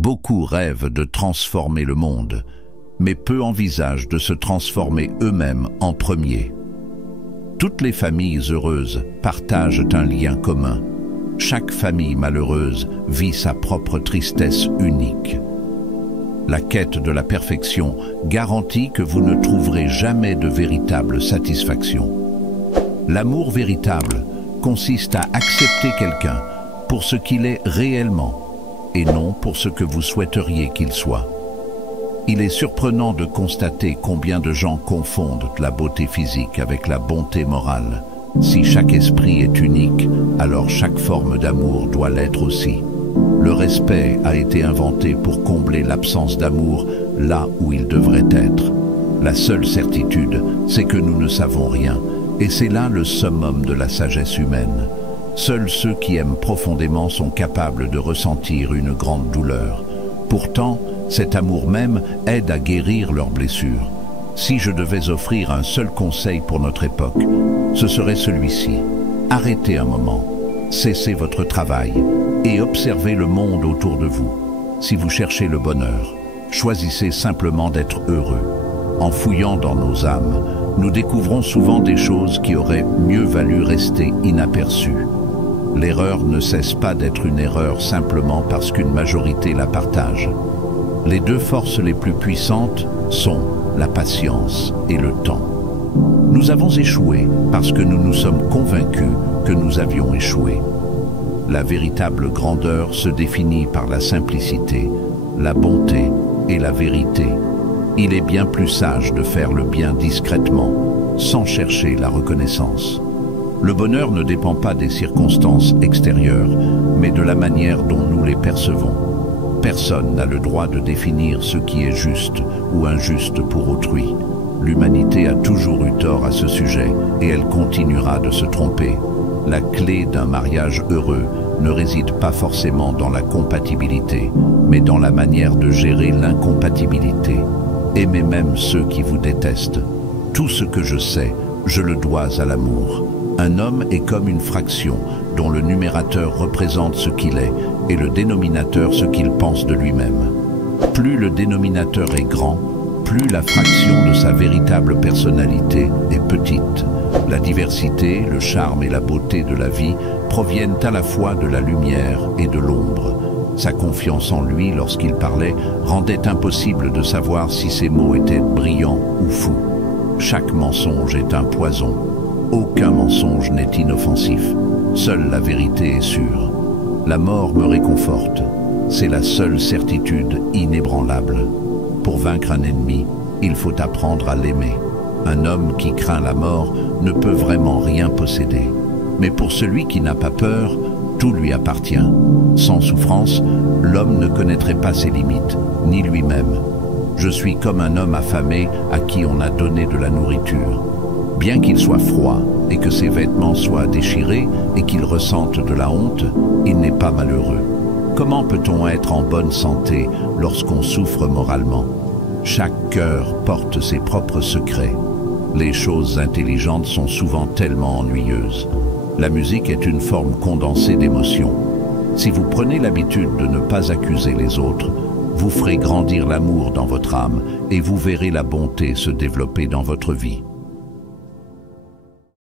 Beaucoup rêvent de transformer le monde, mais peu envisagent de se transformer eux-mêmes en premier. Toutes les familles heureuses partagent un lien commun. Chaque famille malheureuse vit sa propre tristesse unique. La quête de la perfection garantit que vous ne trouverez jamais de véritable satisfaction. L'amour véritable consiste à accepter quelqu'un pour ce qu'il est réellement et non pour ce que vous souhaiteriez qu'il soit. Il est surprenant de constater combien de gens confondent la beauté physique avec la bonté morale. Si chaque esprit est unique, alors chaque forme d'amour doit l'être aussi. Le respect a été inventé pour combler l'absence d'amour là où il devrait être. La seule certitude, c'est que nous ne savons rien, et c'est là le summum de la sagesse humaine. Seuls ceux qui aiment profondément sont capables de ressentir une grande douleur. Pourtant, cet amour même aide à guérir leurs blessures. Si je devais offrir un seul conseil pour notre époque, ce serait celui-ci. Arrêtez un moment, cessez votre travail et observez le monde autour de vous. Si vous cherchez le bonheur, choisissez simplement d'être heureux. En fouillant dans nos âmes, nous découvrons souvent des choses qui auraient mieux valu rester inaperçues. L'erreur ne cesse pas d'être une erreur simplement parce qu'une majorité la partage. Les deux forces les plus puissantes sont la patience et le temps. Nous avons échoué parce que nous nous sommes convaincus que nous avions échoué. La véritable grandeur se définit par la simplicité, la bonté et la vérité. Il est bien plus sage de faire le bien discrètement, sans chercher la reconnaissance. Le bonheur ne dépend pas des circonstances extérieures, mais de la manière dont nous les percevons. Personne n'a le droit de définir ce qui est juste ou injuste pour autrui. L'humanité a toujours eu tort à ce sujet et elle continuera de se tromper. La clé d'un mariage heureux ne réside pas forcément dans la compatibilité, mais dans la manière de gérer l'incompatibilité. Aimez même ceux qui vous détestent. Tout ce que je sais, je le dois à l'amour. Un homme est comme une fraction dont le numérateur représente ce qu'il est et le dénominateur ce qu'il pense de lui-même. Plus le dénominateur est grand, plus la fraction de sa véritable personnalité est petite. La diversité, le charme et la beauté de la vie proviennent à la fois de la lumière et de l'ombre. Sa confiance en lui lorsqu'il parlait rendait impossible de savoir si ses mots étaient brillants ou fous. Chaque mensonge est un poison. Aucun mensonge n'est inoffensif. Seule la vérité est sûre. La mort me réconforte. C'est la seule certitude inébranlable. Pour vaincre un ennemi, il faut apprendre à l'aimer. Un homme qui craint la mort ne peut vraiment rien posséder. Mais pour celui qui n'a pas peur, tout lui appartient. Sans souffrance, l'homme ne connaîtrait pas ses limites, ni lui-même. Je suis comme un homme affamé à qui on a donné de la nourriture. Bien qu'il soit froid et que ses vêtements soient déchirés et qu'il ressente de la honte, il n'est pas malheureux. Comment peut-on être en bonne santé lorsqu'on souffre moralement? Chaque cœur porte ses propres secrets. Les choses intelligentes sont souvent tellement ennuyeuses. La musique est une forme condensée d'émotions. Si vous prenez l'habitude de ne pas accuser les autres, vous ferez grandir l'amour dans votre âme et vous verrez la bonté se développer dans votre vie.